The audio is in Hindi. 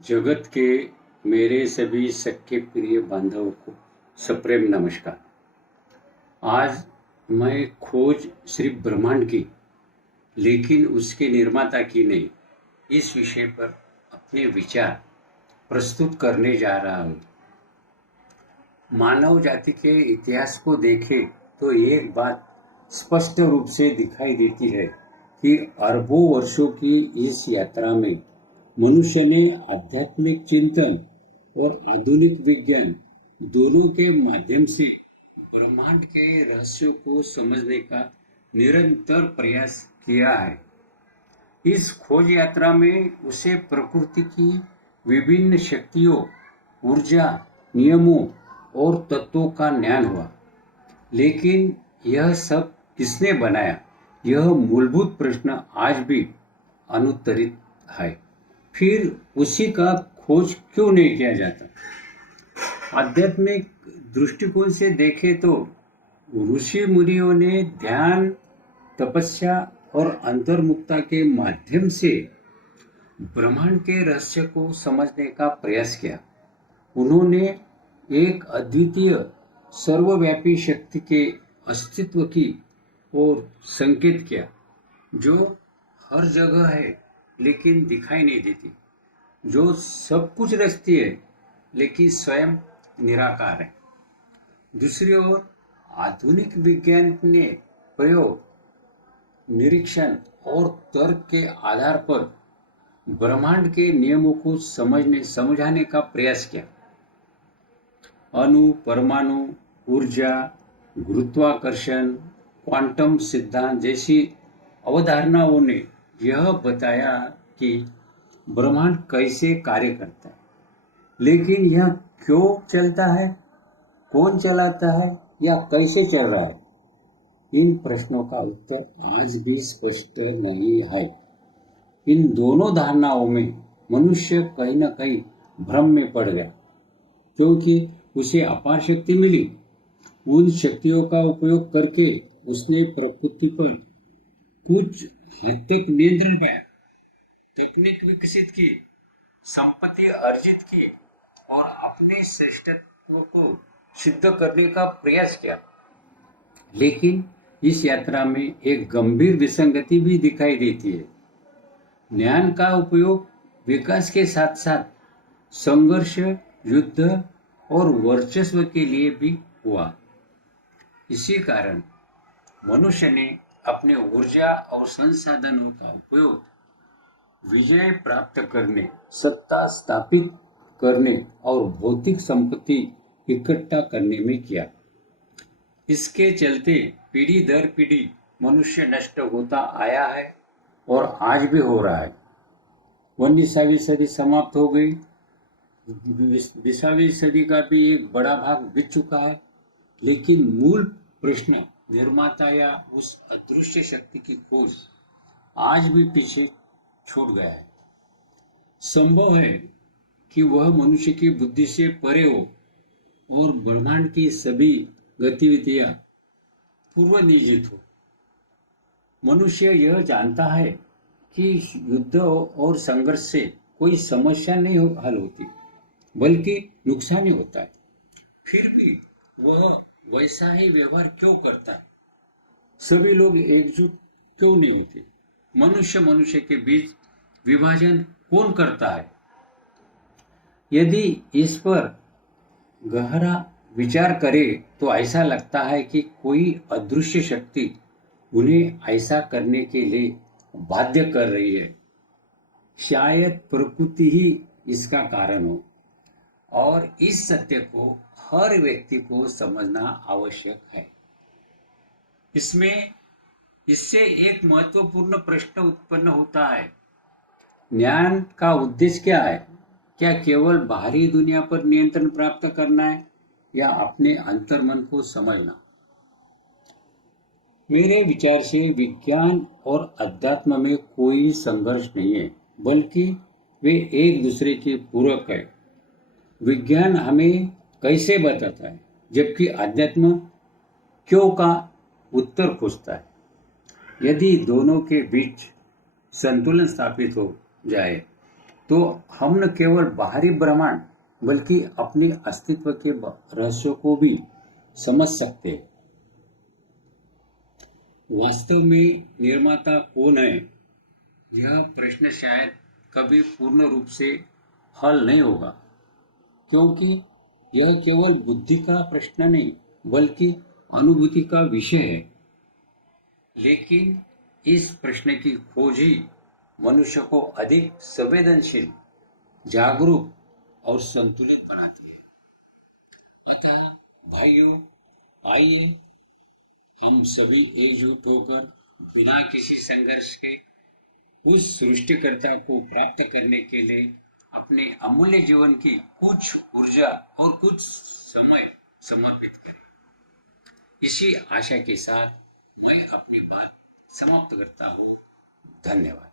जगत के मेरे सभी सच्चे प्रिय बांधवों को सप्रेम नमस्कार। आज मैं खोज सिर्फ ब्रह्मांड की, लेकिन उसके निर्माता की नहीं, इस विषय पर अपने विचार प्रस्तुत करने जा रहा हूँ। मानव जाति के इतिहास को देखें तो एक बात स्पष्ट रूप से दिखाई देती है कि अरबों वर्षों की इस यात्रा में मनुष्य ने आध्यात्मिक चिंतन और आधुनिक विज्ञान दोनों के माध्यम से ब्रह्मांड के रहस्यों को समझने का निरंतर प्रयास किया है। इस खोज यात्रा में उसे प्रकृति की विभिन्न शक्तियों, ऊर्जा, नियमों और तत्वों का ज्ञान हुआ। लेकिन यह सब किसने बनाया, यह मूलभूत प्रश्न आज भी अनुत्तरित है। फिर उसी का खोज क्यों नहीं किया जाता? आध्यात्मिक दृष्टिकोण से देखें तो ऋषि मुनियों ने ध्यान, तपस्या और अंतर्मुखता के माध्यम से ब्रह्मांड के रहस्य को समझने का प्रयास किया। उन्होंने एक अद्वितीय सर्वव्यापी शक्ति के अस्तित्व की ओर संकेत किया, जो हर जगह है लेकिन दिखाई नहीं देती, जो सब कुछ रचती है लेकिन स्वयं निराकार है। दूसरी ओर आधुनिक विज्ञान ने प्रयोग, निरीक्षण और तर्क के आधार पर ब्रह्मांड के नियमों को समझाने का प्रयास किया। अणु, परमाणु, ऊर्जा, गुरुत्वाकर्षण, क्वांटम सिद्धांत जैसी अवधारणाओं ने यह बताया कि ब्रह्मांड कैसे कार्य करता है, लेकिन यह क्यों चलता है, कौन चलाता है या कैसे चल रहा है, इन प्रश्नों का उत्तर आज भी स्पष्ट नहीं है। इन दोनों धारणाओं में मनुष्य कहीं न कहीं भ्रम में पड़ गया, क्योंकि उसे अपार शक्ति मिली। उन शक्तियों का उपयोग करके उसने प्रकृति पर कुछ हद तक नियंत्रण पाया, तकनीक विकसित की, संपत्ति अर्जित की और अपने श्रेष्ठत्व को सिद्ध करने का प्रयास किया। लेकिन इस यात्रा में एक गंभीर विसंगति भी दिखाई देती है। ज्ञान का उपयोग विकास के साथ साथ संघर्ष, युद्ध और वर्चस्व के लिए भी हुआ। इसी कारण मनुष्य ने अपने ऊर्जा और संसाधनों का उपयोग विजय प्राप्त करने, सत्ता स्थापित करने और भौतिक संपत्ति इकट्ठा करने में किया। इसके चलते पीढ़ी दर पीढ़ी मनुष्य नष्ट होता आया है और आज भी हो रहा है। 19वीं सदी समाप्त हो गई, 20वीं सदी का भी एक बड़ा भाग बीत चुका है, लेकिन मूल प्रश्न निर्माता या उस अदृश्य शक्ति की खोज आज भी पीछे छूट गया है। संभव है कि वह मनुष्य की बुद्धि से परे हो और ब्रह्मांड की सभी गतिविधियां पूर्व नियोजित हो। मनुष्य यह जानता है कि युद्ध और संघर्ष से कोई समस्या नहीं हल होती, बल्कि नुकसान ही होता है। फिर भी वह वैसा ही व्यवहार क्यों करता है? सभी लोग एकजुट क्यों नहीं होते? मनुष्य के बीच विभाजन कौन करता है? यदि इस पर गहरा विचार करें तो ऐसा लगता है कि कोई अदृश्य शक्ति उन्हें ऐसा करने के लिए बाध्य कर रही है। शायद प्रकृति ही इसका कारण हो, और इस सत्य को हर व्यक्ति को समझना आवश्यक है। इससे एक महत्वपूर्ण प्रश्न उत्पन्न होता है, ज्ञान का उद्देश्य क्या है? क्या केवल बाहरी दुनिया पर नियंत्रण प्राप्त करना है या अपने अंतर्मन को समझना? मेरे विचार से विज्ञान और अध्यात्म में कोई संघर्ष नहीं है, बल्कि वे एक दूसरे के पूरक है। विज्ञान हमें कैसे बताता है, जबकि अध्यात्म क्यों का उत्तर खोजता है। यदि दोनों के बीच संतुलन स्थापित हो जाए तो हम न केवल बाहरी ब्रह्मांड बल्कि अपने अस्तित्व के रहस्यों को भी समझ सकते हैं। वास्तव में निर्माता कौन है, यह प्रश्न शायद कभी पूर्ण रूप से हल नहीं होगा, क्योंकि यह केवल बुद्धि का प्रश्न नहीं बल्कि अनुभूति का विषय है। लेकिन इस प्रश्न की खोज ही मनुष्य को अधिक संवेदनशील, जागरूक और संतुलित बनाती है। अतः भाइयों, आइए हम सभी एकजुट होकर बिना किसी संघर्ष के उस सृष्टिकर्ता को प्राप्त करने के लिए अपने अमूल्य जीवन की कुछ ऊर्जा और कुछ समय समर्पित करें। इसी आशा के साथ मैं अपनी बात समाप्त करता हूँ। धन्यवाद।